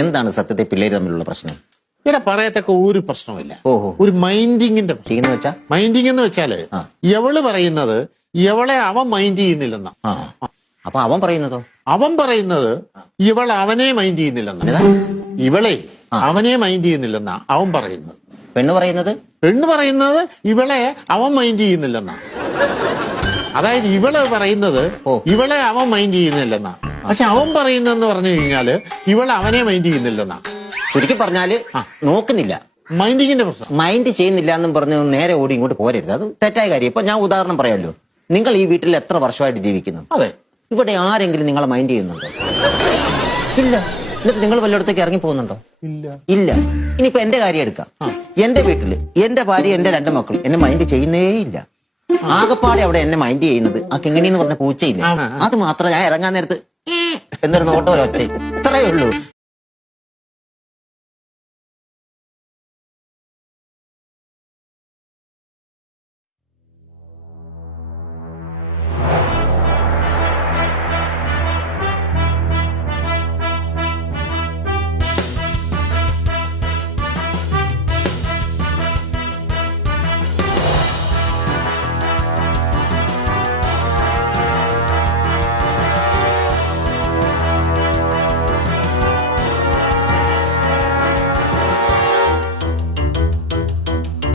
എന്താണ് സത്യത്തെ പിള്ളേര് തമ്മിലുള്ള പ്രശ്നം? ഇവിടെ പറയത്തക്ക ഒരു പ്രശ്നമില്ല. ഓഹോ. ഒരു മൈൻഡിങ്ങിന്റെ ചെയ്യുന്ന വെച്ചാ മൈൻഡിങ് എന്ന് വെച്ചാല് എവള് പറയുന്നത് ഇവളെ അവൻ മൈൻഡ് ചെയ്യുന്നില്ലെന്ന. അപ്പൊ അവൻ പറയുന്നതോ? അവൻ പറയുന്നത് ഇവൾ അവനെ മൈൻഡ് ചെയ്യുന്നില്ലെന്ന. ഇവളെ അവനെ മൈൻഡ് ചെയ്യുന്നില്ലെന്ന അവൻ പറയുന്നത്. പെണ്ണ് പറയുന്നത്? പെണ്ണ് പറയുന്നത് ഇവളെ അവൻ മൈൻഡ് ചെയ്യുന്നില്ലെന്ന. അതായത് ഇവള് പറയുന്നത് ഇവളെ അവൻ മൈൻഡ് ചെയ്യുന്നില്ലെന്ന. പക്ഷെ അവൻ പറയുന്നെന്ന് പറഞ്ഞു കഴിഞ്ഞാല് ഇവളെ അവനെ മൈൻഡ് ചെയ്യുന്നില്ലെന്ന. ചുരുക്കി പറഞ്ഞാല് നോക്കുന്നില്ല. മൈൻഡിങ്ങിന്റെ പ്രശ്നം. മൈൻഡ് ചെയ്യുന്നില്ല എന്നും പറഞ്ഞ് നേരെ ഓടി ഇങ്ങോട്ട് പോരരുത്. അത് തെറ്റായ കാര്യം. ഇപ്പൊ ഞാൻ ഉദാഹരണം പറയാമല്ലോ. നിങ്ങൾ ഈ വീട്ടിൽ എത്ര വർഷമായിട്ട് ജീവിക്കുന്നു? അതെ. ഇവിടെ ആരെങ്കിലും നിങ്ങളെ മൈൻഡ് ചെയ്യുന്നുണ്ടോ? ഇല്ല. എന്നിട്ട് നിങ്ങൾ വല്ലയിടത്തേക്ക് ഇറങ്ങി പോകുന്നുണ്ടോ? ഇല്ല. ഇനിയിപ്പോ എന്റെ കാര്യം എടുക്കാം. എന്റെ വീട്ടില് എന്റെ ഭാര്യ എന്റെ 2 മക്കളും എന്നെ മൈൻഡ് ചെയ്യുന്നേ ഇല്ല. ആകപ്പാടെ അവിടെ എന്നെ മൈൻഡ് ചെയ്യുന്നത് ആ കിങ്ങിണി എന്ന് പറഞ്ഞ പൂച്ചയില്ല. അത് മാത്രം ഞാൻ ഇറങ്ങാൻ നേരത്ത് എന്നൊരു നോട്ടോ ഒച്ച. ഇത്രയേ ഉള്ളൂ.